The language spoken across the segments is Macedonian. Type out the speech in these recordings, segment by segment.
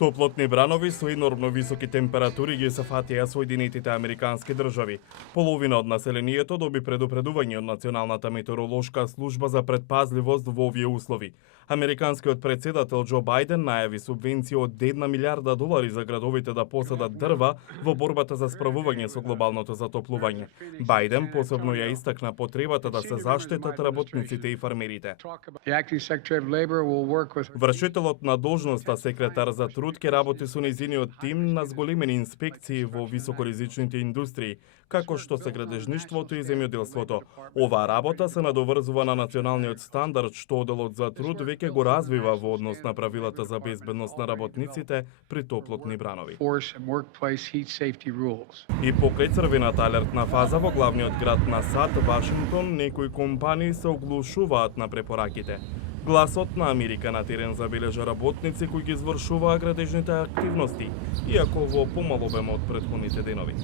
Топлотни бранови со енормно високи температури ги се фатија Соединетите Американски држави. Половина од населението доби предупредување од Националната метеоролошка служба за предпазливост во овие услови. Американскиот председател Џо Бајден најави субвенција од $1 милиарда за градовите да посадат дрва во борбата за справување со глобалното затоплување. Бајден посебно ја истакна потребата да се заштитат работниците и фармерите. Вршителот на должноста секретар за труд ќе работи со нејзиниот тим на зголемени инспекции во високоризичните индустрии, како што се градежништвото и земјоделството. Оваа работа се надоврзува на националниот стандард што оделот за труд веќе го развива во однос на правилата за безбедност на работниците при топлотни бранови. И покрај црвената алертна фаза во главниот град на САД, Вашингтон, некои компании се оглушуваат на препораките. Гласот на Америка на терен забележа работници кои ги извршуваа градежните активности, иако во помал обем од претходните денови.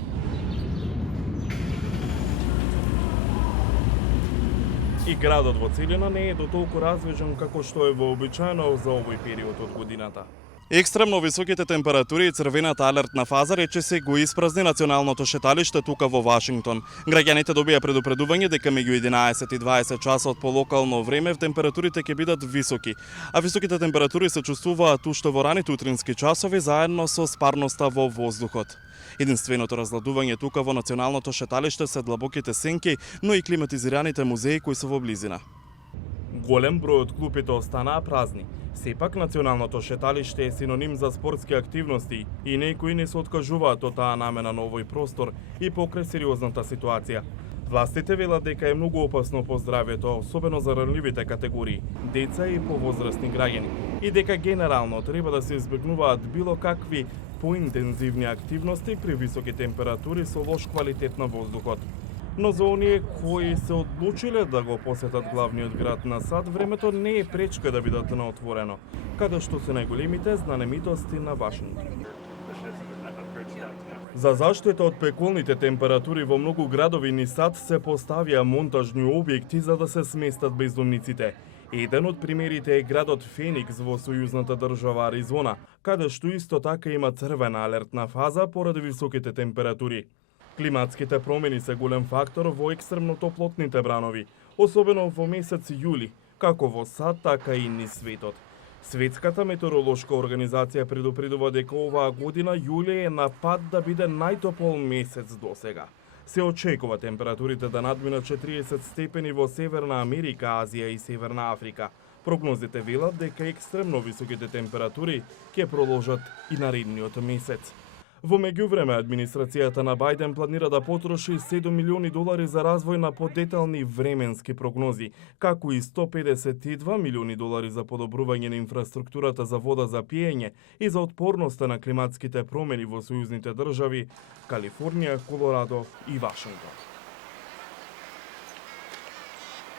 И градот во целина не е дотолку развижен како што е вообичаено за овој период од годината. Екстремно високите температури и црвената алертна фаза речиси го испразни националното шеталиште тука во Вашингтон. Граѓаните добија предупредување дека меѓу 11 и 20 часот по локално време температурите ќе бидат високи, а високите температури се чувствуваат уште во раните утрински часови заедно со спарноста во воздухот. Единственото разладување тука во националното шеталиште се длабоките сенки, но и климатизираните музеи кои се во близина. Голем број од клупите останаа празни. Сепак националното шеталиште е синоним за спортски активности и некои не се откажуваат од таа намена на овој простор и покрај сериозната ситуација. Властите велат дека е многу опасно по здравјето, особено за ранливите категории, деца и повозрастни граѓани, и дека генерално треба да се избегнуваат било какви поинтензивни активности при високи температури со лош квалитет на воздухот. Но за оние кои се одлучиле да го посетат главниот град на САД, времето не е пречка да бидат на отворено, каде што се најголемите знаменитости на Вашингтон. За заштита од пеколните температури во многу градови низ САД се поставија монтажни објекти за да се сместат бездомниците. Еден од примерите е градот Феникс во сојузната држава Аризона, каде што исто така има црвена алертна фаза поради високите температури. Климатските промени се голем фактор во екстремно топлотните бранови, особено во месец јули, како во САД, така и низ светот. Светската метеоролошка организација предупредува дека оваа година јули е на пат да биде најтопол месец досега. Се очекува температурите да надминат 40 степени во Северна Америка, Азија и Северна Африка. Прогнозите велат дека екстремно високите температури ќе продолжат и наредниот месец. Во меѓувреме, администрацијата на Бајден планира да потроши $7 милиони за развој на подетални временски прогнози, како и $152 милиони за подобрување на инфраструктурата за вода за пиење и за отпорноста на климатските промени во сојузните држави Калифорнија, Колорадо и Вашингтон.